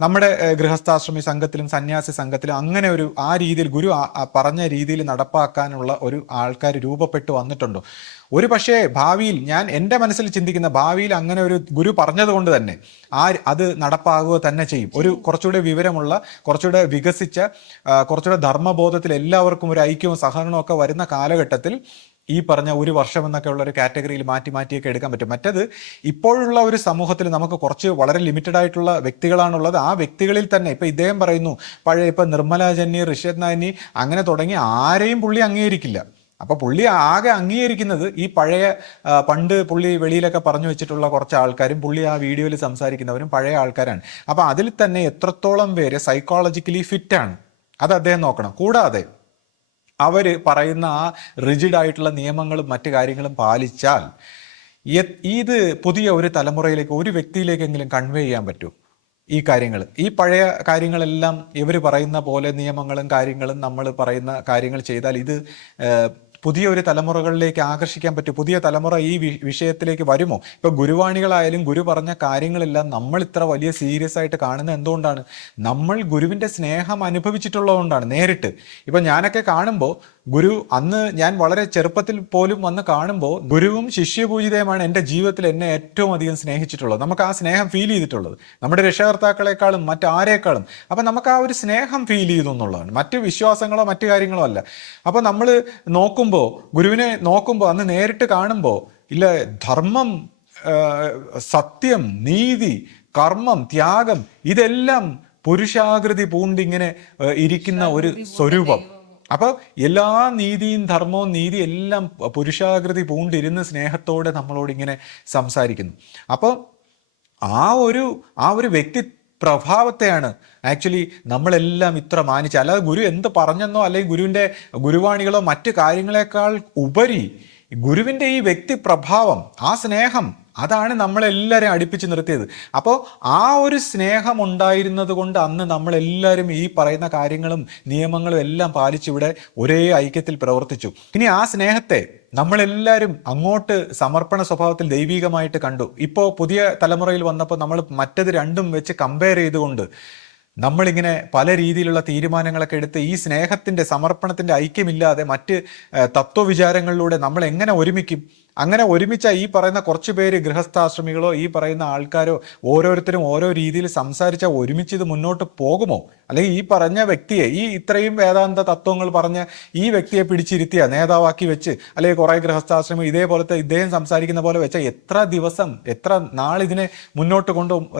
നമ്മുടെ ഗൃഹസ്ഥാശ്രമി സംഘത്തിലും സന്യാസി സംഘത്തിലും അങ്ങനെ ഒരു ആ രീതിയിൽ ഗുരു പറഞ്ഞ രീതിയിൽ നടപ്പാക്കാനുള്ള ഒരു ആൾക്കാർ രൂപപ്പെട്ടു വന്നിട്ടുണ്ടോ. ഒരു പക്ഷേ ഭാവിയിൽ ഞാൻ എന്റെ മനസ്സിൽ ചിന്തിക്കുന്ന ഭാവിയിൽ അങ്ങനെ ഒരു ഗുരു പറഞ്ഞതുകൊണ്ട് തന്നെ ആ അത് നടപ്പാകുക തന്നെ ചെയ്യും. ഒരു കുറച്ചുകൂടെ വിവരമുള്ള കുറച്ചുകൂടെ വികസിച്ച കുറച്ചുകൂടെ ധർമ്മബോധത്തിൽ എല്ലാവർക്കും ഒരു ഐക്യവും സഹകരണവും ഒക്കെ വരുന്ന കാലഘട്ടത്തിൽ ഈ പറഞ്ഞ ഒരു വർഷം എന്നൊക്കെ ഉള്ള ഒരു കാറ്റഗറിയിൽ മാറ്റി മാറ്റിയൊക്കെ എടുക്കാൻ പറ്റും. മറ്റത് ഇപ്പോഴുള്ള ഒരു സമൂഹത്തിൽ നമുക്ക് കുറച്ച് വളരെ ലിമിറ്റഡ് ആയിട്ടുള്ള വ്യക്തികളാണുള്ളത്. ആ വ്യക്തികളിൽ തന്നെ ഇപ്പം ഇദ്ദേഹം പറയുന്നു പഴയ ഇപ്പം നിർമ്മല ജന്നി ഋഷദ് നാനി അങ്ങനെ തുടങ്ങി ആരെയും പുള്ളി അംഗീകരിക്കില്ല. അപ്പോൾ പുള്ളി ആകെ അംഗീകരിക്കുന്നത് ഈ പഴയ പണ്ട് പുള്ളി വെളിയിലൊക്കെ പറഞ്ഞു വെച്ചിട്ടുള്ള കുറച്ച് ആൾക്കാരും പുള്ളി ആ വീഡിയോയിൽ സംസാരിക്കുന്നവരും പഴയ ആൾക്കാരാണ്. അപ്പോൾ അതിൽ തന്നെ എത്രത്തോളം പേര് സൈക്കോളജിക്കലി ഫിറ്റാണ് അത് അദ്ദേഹം നോക്കണം. കൂടാതെ അവർ പറയുന്ന ആ റിജിഡ് ആയിട്ടുള്ള നിയമങ്ങളും മറ്റു കാര്യങ്ങളും പാലിച്ചാൽ ഇത് പുതിയ ഒരു തലമുറയിലേക്ക് ഒരു വ്യക്തിയിലേക്കെങ്കിലും കൺവേ ചെയ്യാൻ പറ്റും ഈ കാര്യങ്ങൾ ഈ പഴയ കാര്യങ്ങളെല്ലാം ഇവർ പറയുന്ന പോലെ നിയമങ്ങളും കാര്യങ്ങളും നമ്മൾ പറയുന്ന കാര്യങ്ങൾ ചെയ്താൽ ഇത് പുതിയ ഒരു തലമുറകളിലേക്ക് ആകർഷിക്കാൻ പറ്റും. പുതിയ തലമുറ ഈ വിഷയത്തിലേക്ക് വരുമോ? ഇപ്പൊ ഗുരുവാണികളായാലും ഗുരു പറഞ്ഞ കാര്യങ്ങളെല്ലാം നമ്മൾ ഇത്ര വലിയ സീരിയസ് ആയിട്ട് കാണുന്നത് എന്തുകൊണ്ടാണ്? നമ്മൾ ഗുരുവിന്റെ സ്നേഹം അനുഭവിച്ചിട്ടുള്ളതുകൊണ്ടാണ് നേരിട്ട്. ഇപ്പൊ ഞാനൊക്കെ കാണുമ്പോൾ ഗുരു അന്ന് ഞാൻ വളരെ ചെറുപ്പത്തിൽ പോലും വന്ന് കാണുമ്പോൾ ഗുരുവും ശിഷ്യപൂജിതയുമാണ് എന്റെ ജീവിതത്തിൽ എന്നെ ഏറ്റവും അധികം സ്നേഹിച്ചിട്ടുള്ളത്. നമുക്ക് ആ സ്നേഹം ഫീൽ ചെയ്തിട്ടുള്ളത്. നമ്മുടെ രക്ഷകർത്താക്കളെക്കാളും മറ്റാരേക്കാളും. അപ്പം നമുക്ക് ആ ഒരു സ്നേഹം ഫീൽ ചെയ്തു എന്നുള്ളതാണ്. മറ്റ് വിശ്വാസങ്ങളോ മറ്റു കാര്യങ്ങളോ അല്ല. അപ്പം നമ്മൾ നോക്കുമ്പോൾ ഗുരുവിനെ നോക്കുമ്പോൾ അന്ന് നേരിട്ട് കാണുമ്പോൾ ഇല്ല ധർമ്മം സത്യം നീതി കർമ്മം ത്യാഗം ഇതെല്ലാം പുരുഷാകൃതി പൂണ്ടിങ്ങനെ ഇരിക്കുന്ന ഒരു സ്വരൂപം. അപ്പോൾ എല്ലാ നീതിയും ധർമ്മവും നീതി എല്ലാം പുരുഷാകൃതി പൂണ്ടിരുന്ന് സ്നേഹത്തോടെ നമ്മളോട് ഇങ്ങനെ സംസാരിക്കുന്നു. അപ്പോൾ ആ ഒരു ആ ഒരു വ്യക്തി പ്രഭാവത്തെയാണ്. ആക്ച്വലി നമ്മളെല്ലാം ഇത്ര മാനിച്ച അല്ലാതെ ഗുരു എന്ത് പറഞ്ഞെന്നോ അല്ലെങ്കിൽ ഗുരുവിന്റെ ഗുരുവാണികളോ മറ്റു കാര്യങ്ങളെക്കാൾ ഉപരി ഗുരുവിന്റെ ഈ വ്യക്തി പ്രഭാവം ആ സ്നേഹം അതാണ് നമ്മളെല്ലാവരെയും അടുപ്പിച്ച് നിർത്തിയത്. അപ്പോൾ ആ ഒരു സ്നേഹം ഉണ്ടായിരുന്നത് കൊണ്ട് അന്ന് നമ്മളെല്ലാവരും ഈ പറയുന്ന കാര്യങ്ങളും നിയമങ്ങളും എല്ലാം പാലിച്ചിവിടെ ഒരേ ഐക്യത്തിൽ പ്രവർത്തിച്ചു. ഇനി ആ സ്നേഹത്തെ നമ്മളെല്ലാവരും അങ്ങോട്ട് സമർപ്പണ സ്വഭാവത്തിൽ ദൈവികമായിട്ട് കണ്ടു. ഇപ്പോൾ പുതിയ തലമുറയിൽ വന്നപ്പോൾ നമ്മൾ മറ്റത് രണ്ടും വെച്ച് കമ്പയർ ചെയ്തുകൊണ്ട് നമ്മളിങ്ങനെ പല രീതിയിലുള്ള തീരുമാനങ്ങളൊക്കെ എടുത്ത് ഈ സ്നേഹത്തിന്റെ സമർപ്പണത്തിന്റെ ഐക്യമില്ലാതെ മറ്റ് തത്വവിചാരങ്ങളിലൂടെ നമ്മൾ എങ്ങനെ ഒരുമിക്കും? അങ്ങനെ ഒരുമിച്ച ഈ പറയുന്ന കുറച്ച് പേര് ഗൃഹസ്ഥാശ്രമികളോ ഈ പറയുന്ന ആൾക്കാരോ ഓരോരുത്തരും ഓരോ രീതിയിൽ സംസാരിച്ച ഒരുമിച്ച് ഇത് മുന്നോട്ട് പോകുമോ? അല്ലെങ്കിൽ ഈ പറഞ്ഞ വ്യക്തിയെ ഈ ഇത്രയും വേദാന്ത തത്വങ്ങൾ പറഞ്ഞ ഈ വ്യക്തിയെ പിടിച്ചിരുത്തിയ നേതാവാക്കി വെച്ച് അല്ലെങ്കിൽ കുറെ ഗൃഹസ്ഥാശ്രമം ഇതേപോലത്തെ ഇദ്ദേഹം സംസാരിക്കുന്ന പോലെ വെച്ച എത്ര ദിവസം എത്ര നാളിതിനെ മുന്നോട്ട് കൊണ്ട്